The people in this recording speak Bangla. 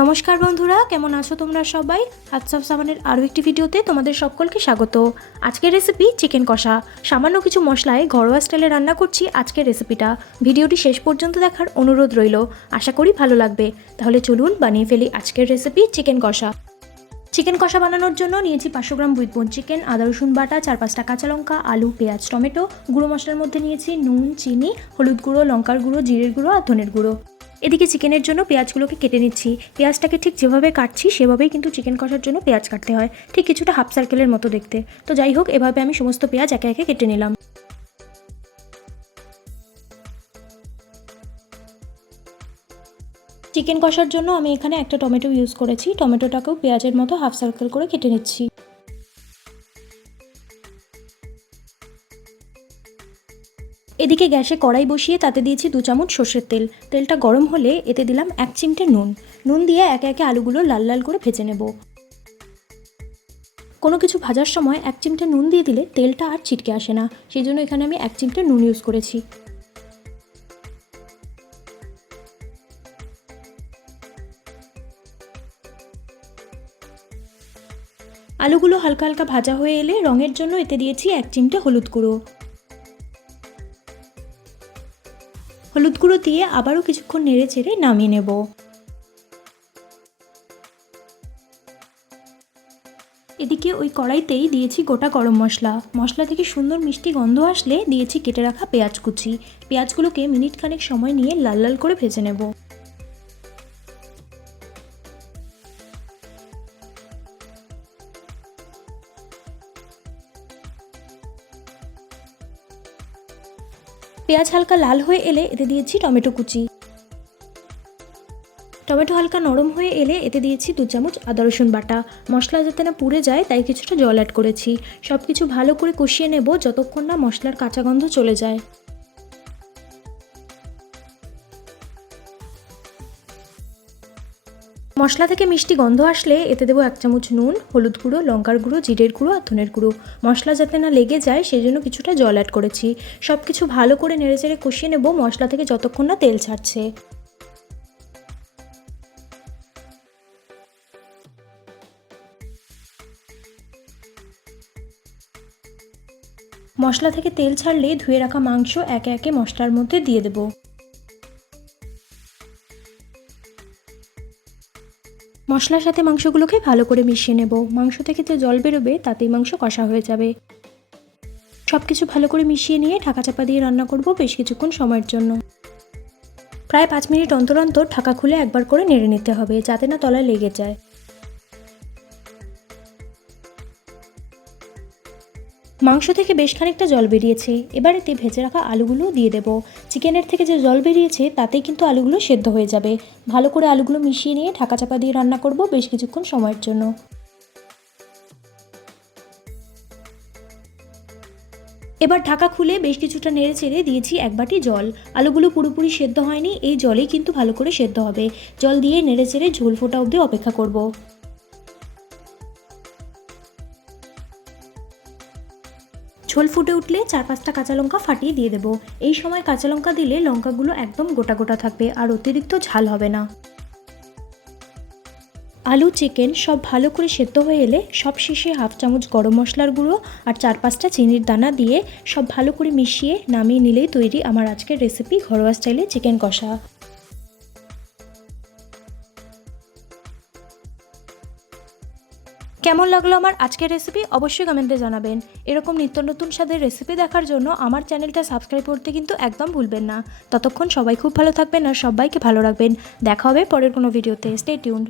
নমস্কার বন্ধুরা, কেমন আছো তোমরা সবাই? হাতসাফ সামানের আরও একটি ভিডিওতে তোমাদের সকলকে স্বাগত। আজকের রেসিপি চিকেন কষা। সামান্য কিছু মশলায় ঘরোয়া স্টাইলে রান্না করছি আজকের রেসিপিটা। ভিডিওটি শেষ পর্যন্ত দেখার অনুরোধ রইল, আশা করি ভালো লাগবে। তাহলে চলুন বানিয়ে ফেলি আজকের রেসিপি চিকেন কষা। চিকেন কষা বানানোর জন্য নিয়েছি 500 গ্রাম উইথ বোন চিকেন, আদা রসুন বাটা, 4-5টা কাঁচা লঙ্কা, আলু, পেঁয়াজ, টমেটো। গুঁড়ো মশলার মধ্যে নিয়েছি নুন, চিনি, হলুদ গুঁড়ো, লঙ্কার গুঁড়ো, জিরের গুঁড়ো আর ধনের গুঁড়ো। এদিকে চিকেনের জন্য পেঁয়াজগুলোকে কেটে নিচ্ছি। পেঁয়াজটাকে ঠিক যেভাবে কাটছি সেভাবেই কিন্তু চিকেন কষার জন্য পেঁয়াজ কাটতে হয়, ঠিক কিছুটা হাফ সার্কেলের মতো দেখতে। তো যাই হোক, এভাবে আমি সমস্ত পেঁয়াজ একে একে কেটে নিলাম। চিকেন কষার জন্য আমি এখানে একটা টমেটো ইউজ করেছি। টমেটোটাকেও পেঁয়াজের মতো হাফ সার্কেল করে কেটে নিচ্ছি। এদিকে গ্যাসে কড়াই বসিয়ে তাতে দিয়েছি 2 চামচ সর্ষের তেল। তেলটা গরম হলে এতে দিলাম 1 চিমটে নুন দিয়ে একে একে আলুগুলো লাল লাল করে ভেজে নেব। কোনো কিছু ভাজার সময় 1 চিমটে নুন দিয়ে দিলে তেলটা আর ছিটকে আসে না, সেই জন্য এখানে আমি 1 চিমটে নুন ইউজ করেছি। আলুগুলো হালকা হালকা ভাজা হয়ে এলে রঙের জন্য এতে দিয়েছি 1 চিমটে হলুদ গুঁড়ো। হলুদ গুঁড়ো দিয়ে আবারও কিছুক্ষণ নেড়ে চেড়ে নামিয়ে নেব। এদিকে ওই কড়াইতেই দিয়েছি গোটা গরম মশলা থেকে সুন্দর মিষ্টি গন্ধ আসলে দিয়েছি কেটে রাখা পেঁয়াজ কুচি। পেঁয়াজগুলোকে মিনিট খানেক সময় নিয়ে লাল লাল করে ভেজে নেব। পেঁয়াজ হালকা লাল হয়ে এলে এতে দিয়েছি টমেটো কুচি। টমেটো হালকা নরম হয়ে এলে এতে দিয়েছি 2 চামচ আদা রসুন বাটা। মশলা যাতে না পুড়ে যায় তাই কিছুটা জল অ্যাড করেছি। সব কিছু ভালো করে কষিয়ে নেব যতক্ষণ না মশলার কাঁচা গন্ধ চলে যায়। মশলা থেকে মিষ্টি গন্ধ আসলে এতে দেবো 1 চামচ নুন, হলুদ গুঁড়ো, লঙ্কার গুঁড়ো, জিরের গুঁড়ো আর ধনের গুঁড়ো। মশলা যাতে না লেগে যায় সেই জন্য কিছুটা জল অ্যাড করেছি। সব কিছু ভালো করে নেড়েচেড়ে কষিয়ে নেব মশলা থেকে যতক্ষণ না তেল ছাড়ছে। মশলা থেকে তেল ছাড়লে ধুয়ে রাখা মাংস একে একে মশলার মধ্যে দিয়ে দেব। মশলার সাথে মাংসগুলোকে ভালো করে মিশিয়ে নেব। মাংস থেকে যে জল বেরোবে তাতেই মাংস কষা হয়ে যাবে। সব কিছু ভালো করে মিশিয়ে নিয়ে ঢাকা চাপা দিয়ে রান্না করব বেশ কিছুক্ষণ সময়ের জন্য। প্রায় 5 মিনিট অন্তর অন্তর ঢাকা খুলে একবার করে নেড়ে নিতে হবে যাতে না তলায় লেগে যায়। মাংস থেকে বেশ খানিকটা জল বেরিয়েছে, এবার এতে ভেজে রাখা আলুগুলো দিয়ে দেব। চিকেনের থেকে যে জল বেরিয়েছে তাতেই কিন্তু আলুগুলো সেদ্ধ হয়ে যাবে। ভালো করে আলুগুলো মিশিয়ে নিয়ে ঢাকা চাপা দিয়ে রান্না করব বেশ কিছুক্ষণ সময়ের জন্য। এবার ঢাকা খুলে বেশ কিছুটা নেড়ে চেড়ে দিয়েছি 1 বাটি জল। আলুগুলো পুরোপুরি সেদ্ধ হয়নি, এই জলেই কিন্তু ভালো করে সেদ্ধ হবে। জল দিয়ে নেড়ে চেড়ে ঝোল ফোটা অবধি অপেক্ষা করব। ঝোল ফুটে উঠলে 4-5টা কাঁচা লঙ্কা ফাটিয়ে দিয়ে দেবো। এই সময় কাঁচা লঙ্কা দিলে লঙ্কাগুলো একদম গোটা গোটা থাকবে আর অতিরিক্ত ঝাল হবে না। আলু, চিকেন সব ভালো করে সেদ্ধ হয়ে এলে সব শেষে 1/2 চামচ গরম মশলার গুঁড়ো আর 4-5টা চিনির দানা দিয়ে সব ভালো করে মিশিয়ে নামিয়ে নিলেই তৈরি আমার আজকের রেসিপি ঘরোয়া স্টাইলে চিকেন কষা। কেমন লাগলো আমার আজকের রেসিপি অবশ্যই কমেন্টে জানাবেন। এরকম নিত্য নতুন স্বাদের রেসিপি দেখার জন্য আমার চ্যানেলটা সাবস্ক্রাইব করতে কিন্তু একদম ভুলবেন না। ততক্ষণ সবাই খুব ভালো থাকবেন আর সবাইকে ভালো রাখবেন। দেখা হবে পরের কোনো ভিডিওতে। Stay tuned.